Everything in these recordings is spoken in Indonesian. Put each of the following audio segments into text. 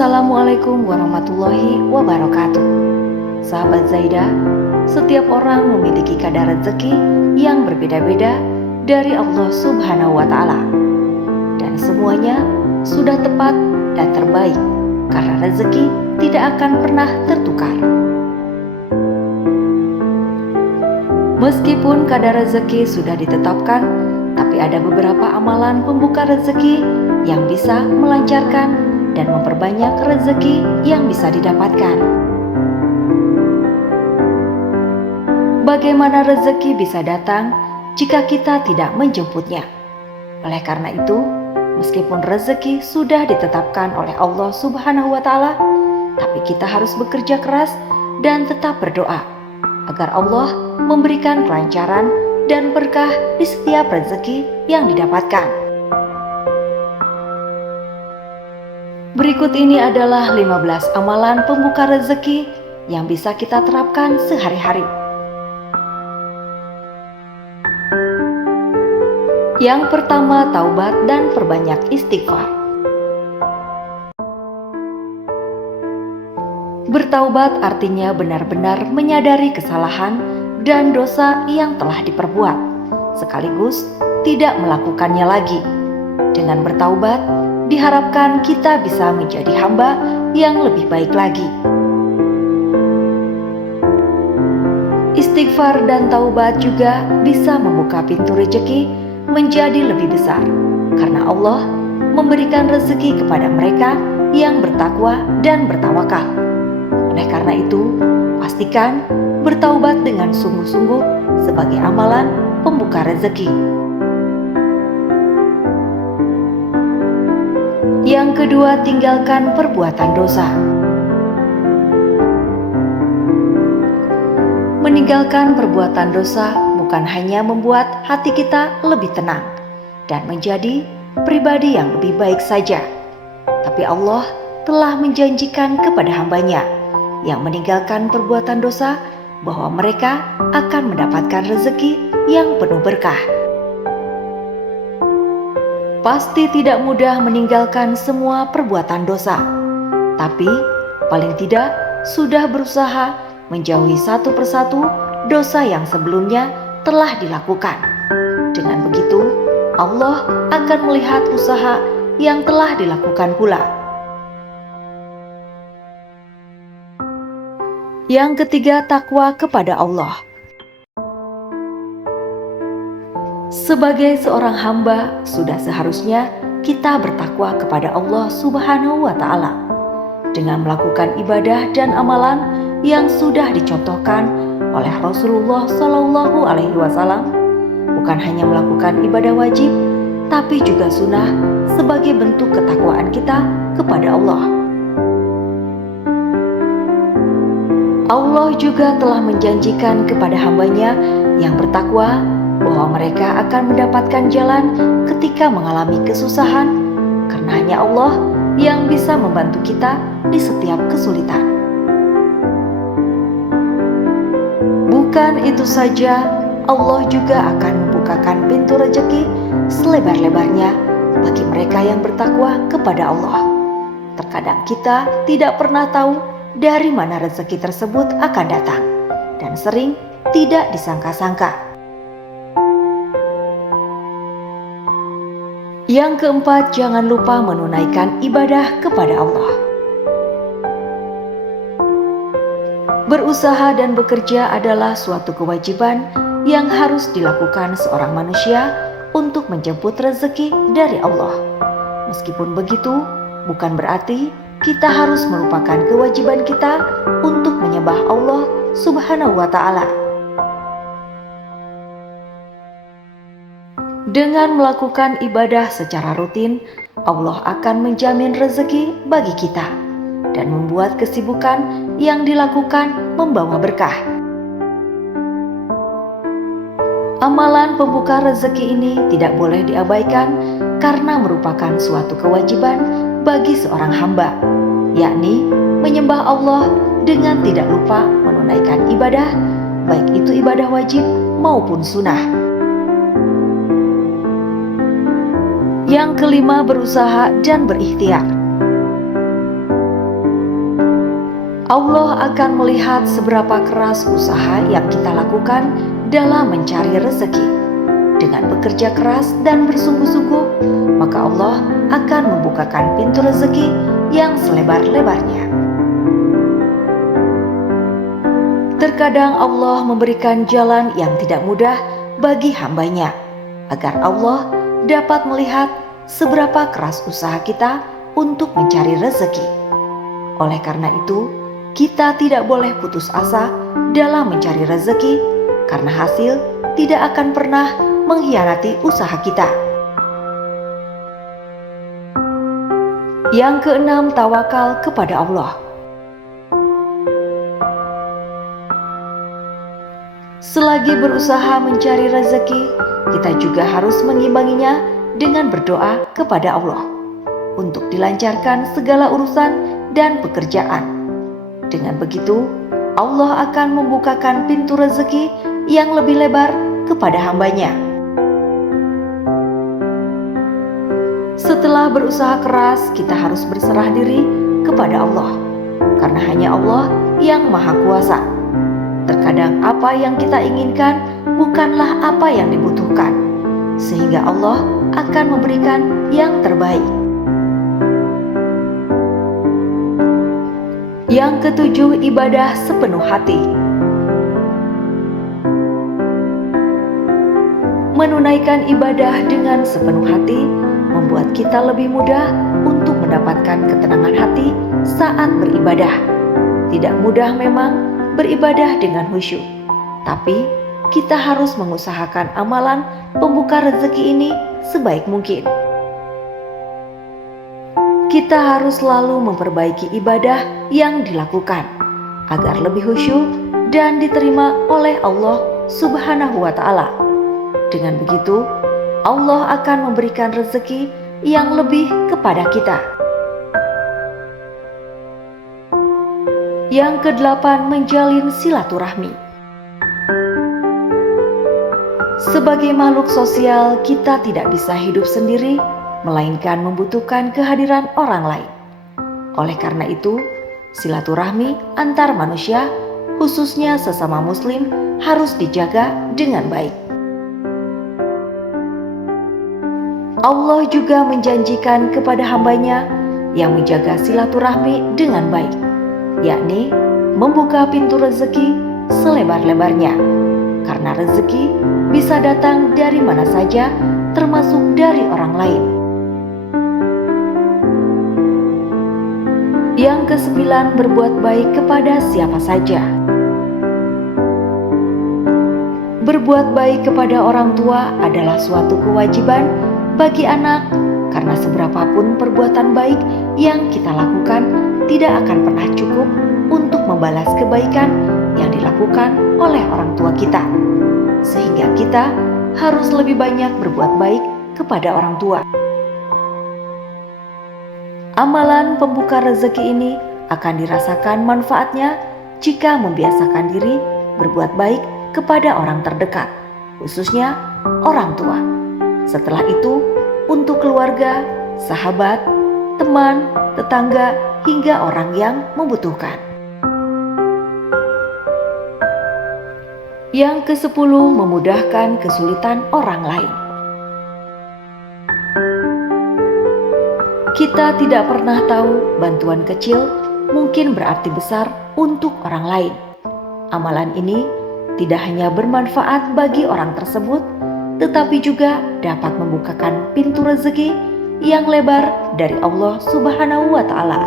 Assalamualaikum warahmatullahi wabarakatuh. Sahabat Zaidah, setiap orang memiliki kadar rezeki yang berbeda-beda dari Allah Subhanahu wa Ta'ala, dan semuanya sudah tepat dan terbaik karena rezeki tidak akan pernah tertukar. Meskipun kadar rezeki sudah ditetapkan, tapi ada beberapa amalan pembuka rezeki yang bisa melancarkan dan memperbanyak rezeki yang bisa didapatkan. Bagaimana rezeki bisa datang jika kita tidak menjemputnya? Oleh karena itu, meskipun rezeki sudah ditetapkan oleh Allah Subhanahu wa Ta'ala, tapi kita harus bekerja keras dan tetap berdoa agar Allah memberikan kelancaran dan berkah di setiap rezeki yang didapatkan. Berikut ini adalah 15 amalan pembuka rezeki yang bisa kita terapkan sehari-hari. Yang pertama, taubat dan perbanyak istighfar. Bertaubat artinya benar-benar menyadari kesalahan dan dosa yang telah diperbuat, sekaligus tidak melakukannya lagi. Dengan bertaubat, diharapkan kita bisa menjadi hamba yang lebih baik lagi. Istighfar dan taubat juga bisa membuka pintu rezeki menjadi lebih besar, karena Allah memberikan rezeki kepada mereka yang bertakwa dan bertawakal. Oleh karena itu, pastikan bertaubat dengan sungguh-sungguh sebagai amalan pembuka rezeki. Yang kedua, tinggalkan perbuatan dosa. Meninggalkan perbuatan dosa bukan hanya membuat hati kita lebih tenang dan menjadi pribadi yang lebih baik saja, tapi Allah telah menjanjikan kepada hambanya yang meninggalkan perbuatan dosa bahwa mereka akan mendapatkan rezeki yang penuh berkah. Pasti tidak mudah meninggalkan semua perbuatan dosa, tapi paling tidak sudah berusaha menjauhi satu persatu dosa yang sebelumnya telah dilakukan. Dengan begitu, Allah akan melihat usaha yang telah dilakukan pula. Yang ketiga, takwa kepada Allah. Sebagai seorang hamba, sudah seharusnya kita bertakwa kepada Allah Subhanahu wa Ta'ala dengan melakukan ibadah dan amalan yang sudah dicontohkan oleh Rasulullah Shallallahu Alaihi Wasallam. Bukan hanya melakukan ibadah wajib, tapi juga sunnah sebagai bentuk ketakwaan kita kepada Allah. Allah juga telah menjanjikan kepada hambanya yang bertakwa bahwa mereka akan mendapatkan jalan ketika mengalami kesusahan, karena hanya Allah yang bisa membantu kita di setiap kesulitan. Bukan itu saja, Allah juga akan membukakan pintu rezeki selebar-lebarnya bagi mereka yang bertakwa kepada Allah. Terkadang kita tidak pernah tahu dari mana rezeki tersebut akan datang, dan sering tidak disangka-sangka. Yang keempat, jangan lupa menunaikan ibadah kepada Allah. Berusaha dan bekerja adalah suatu kewajiban yang harus dilakukan seorang manusia untuk menjemput rezeki dari Allah. Meskipun begitu, bukan berarti kita harus melupakan kewajiban kita untuk menyembah Allah Subhanahu wa Ta'ala. Dengan melakukan ibadah secara rutin, Allah akan menjamin rezeki bagi kita dan membuat kesibukan yang dilakukan membawa berkah. Amalan pembuka rezeki ini tidak boleh diabaikan karena merupakan suatu kewajiban bagi seorang hamba, yakni menyembah Allah dengan tidak lupa menunaikan ibadah, baik itu ibadah wajib maupun sunnah. Yang kelima, berusaha dan berikhtiar. Allah akan melihat seberapa keras usaha yang kita lakukan dalam mencari rezeki. Dengan bekerja keras dan bersungguh-sungguh, maka Allah akan membukakan pintu rezeki yang selebar-lebarnya. Terkadang Allah memberikan jalan yang tidak mudah bagi hambanya, agar Allah dapat melihat seberapa keras usaha kita untuk mencari rezeki. Oleh karena itu, kita tidak boleh putus asa dalam mencari rezeki, karena hasil tidak akan pernah mengkhianati usaha kita. Yang keenam, tawakal kepada Allah. Selagi berusaha mencari rezeki, kita juga harus mengimbanginya dengan berdoa kepada Allah untuk dilancarkan segala urusan dan pekerjaan. Dengan begitu, Allah akan membukakan pintu rezeki yang lebih lebar kepada hambanya. Setelah berusaha keras, kita harus berserah diri kepada Allah, karena hanya Allah yang Maha Kuasa. Terkadang apa yang kita inginkan bukanlah apa yang dibutuhkan, sehingga Allah akan memberikan yang terbaik. Yang ketujuh, ibadah sepenuh hati. Menunaikan ibadah dengan sepenuh hati membuat kita lebih mudah untuk mendapatkan ketenangan hati saat beribadah. Tidak mudah memang beribadah dengan khusyuk, tapi kita harus mengusahakan amalan pembuka rezeki ini sebaik mungkin. Kita harus selalu memperbaiki ibadah yang dilakukan agar lebih khusyuk dan diterima oleh Allah Subhanahu wa Ta'ala. Dengan begitu, Allah akan memberikan rezeki yang lebih kepada kita. Yang kedelapan, menjalin silaturahmi. Sebagai makhluk sosial, kita tidak bisa hidup sendiri, melainkan membutuhkan kehadiran orang lain. Oleh karena itu, silaturahmi antar manusia, khususnya sesama muslim, harus dijaga dengan baik. Allah juga menjanjikan kepada hambanya yang menjaga silaturahmi dengan baik, yakni membuka pintu rezeki selebar-lebarnya, karena rezeki bisa datang dari mana saja, termasuk dari orang lain. Yang kesembilan, berbuat baik kepada siapa saja. Berbuat baik kepada orang tua adalah suatu kewajiban bagi anak, karena seberapapun perbuatan baik yang kita lakukan tidak akan pernah cukup untuk membalas kebaikan yang dilakukan oleh orang tua kita, sehingga kita harus lebih banyak berbuat baik kepada orang tua. Amalan pembuka rezeki ini akan dirasakan manfaatnya jika membiasakan diri berbuat baik kepada orang terdekat, khususnya orang tua. Setelah itu, untuk keluarga, sahabat, teman, tetangga, hingga orang yang membutuhkan. Yang kesepuluh, memudahkan kesulitan orang lain. Kita tidak pernah tahu bantuan kecil mungkin berarti besar untuk orang lain. Amalan ini tidak hanya bermanfaat bagi orang tersebut, tetapi juga dapat membukakan pintu rezeki yang lebar dari Allah Subhanahu wa Ta'ala.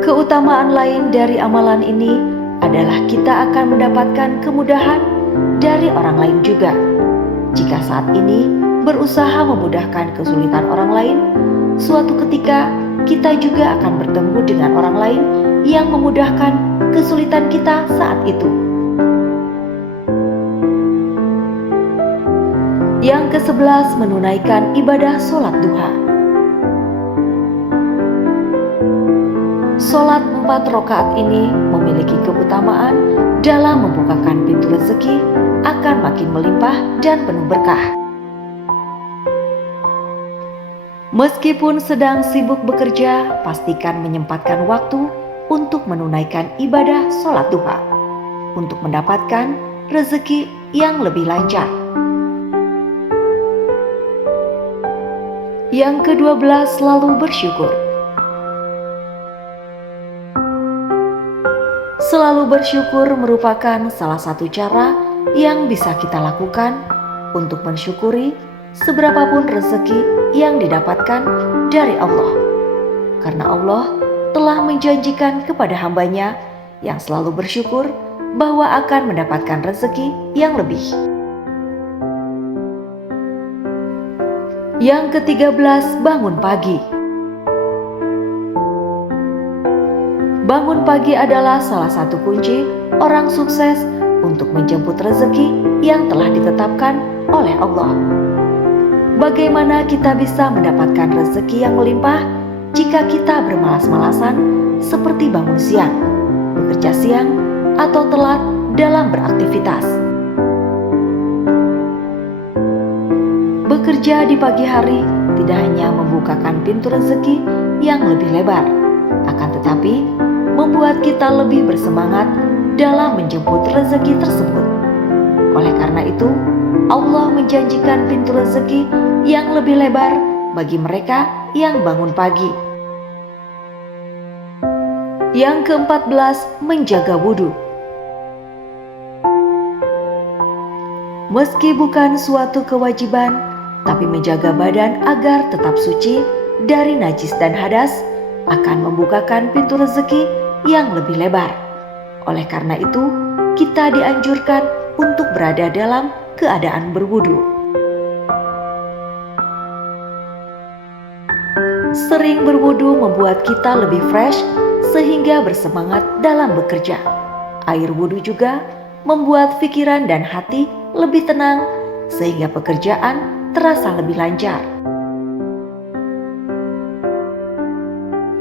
Keutamaan lain dari amalan ini adalah kita akan mendapatkan kemudahan dari orang lain juga. Jika saat ini berusaha memudahkan kesulitan orang lain, suatu ketika kita juga akan bertemu dengan orang lain yang memudahkan kesulitan kita saat itu. Yang ke-11, menunaikan ibadah sholat duha. Sholat 4 rakaat ini memiliki keutamaan dalam membukakan pintu rezeki akan makin melimpah dan penuh berkah. Meskipun sedang sibuk bekerja, pastikan menyempatkan waktu untuk menunaikan ibadah sholat duha, untuk mendapatkan rezeki yang lebih lancar. Yang ke-12, selalu bersyukur. Selalu bersyukur merupakan salah satu cara yang bisa kita lakukan untuk mensyukuri seberapapun rezeki yang didapatkan dari Allah. Karena Allah telah menjanjikan kepada hambanya yang selalu bersyukur bahwa akan mendapatkan rezeki yang lebih. Yang ke-13, bangun pagi. Bangun pagi adalah salah satu kunci orang sukses untuk menjemput rezeki yang telah ditetapkan oleh Allah. Bagaimana kita bisa mendapatkan rezeki yang melimpah jika kita bermalas-malasan seperti bangun siang, bekerja siang, atau telat dalam beraktivitas? Bekerja di pagi hari tidak hanya membukakan pintu rezeki yang lebih lebar, akan tetapi membuat kita lebih bersemangat dalam menjemput rezeki tersebut. Oleh karena itu, Allah menjanjikan pintu rezeki yang lebih lebar bagi mereka yang bangun pagi. Yang ke-14, menjaga wudhu. Meski bukan suatu kewajiban, tapi menjaga badan agar tetap suci dari najis dan hadas akan membukakan pintu rezeki yang lebih lebar. Oleh karena itu, kita dianjurkan untuk berada dalam keadaan berwudu. Sering berwudu membuat kita lebih fresh sehingga bersemangat dalam bekerja. Air wudu juga membuat pikiran dan hati lebih tenang sehingga pekerjaan terasa lebih lancar.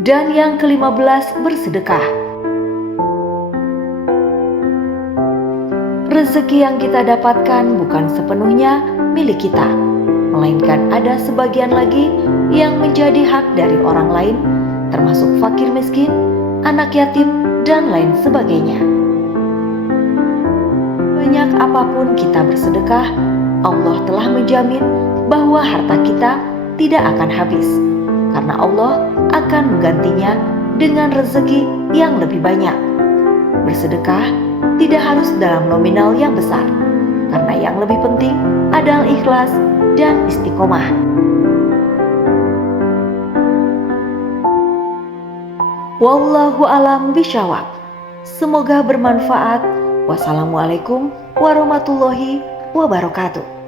Dan yang ke-15, bersedekah. Rezeki yang kita dapatkan bukan sepenuhnya milik kita, melainkan ada sebagian lagi yang menjadi hak dari orang lain, termasuk fakir miskin, anak yatim, dan lain sebagainya. Banyak apapun kita bersedekah, Allah telah menjamin bahwa harta kita tidak akan habis, karena Allah akan menggantinya dengan rezeki yang lebih banyak. Bersedekah tidak harus dalam nominal yang besar, karena yang lebih penting adalah ikhlas dan istiqomah. Wallahu alam bishawab. Semoga bermanfaat. Wassalamualaikum warahmatullahi wabarakatuh.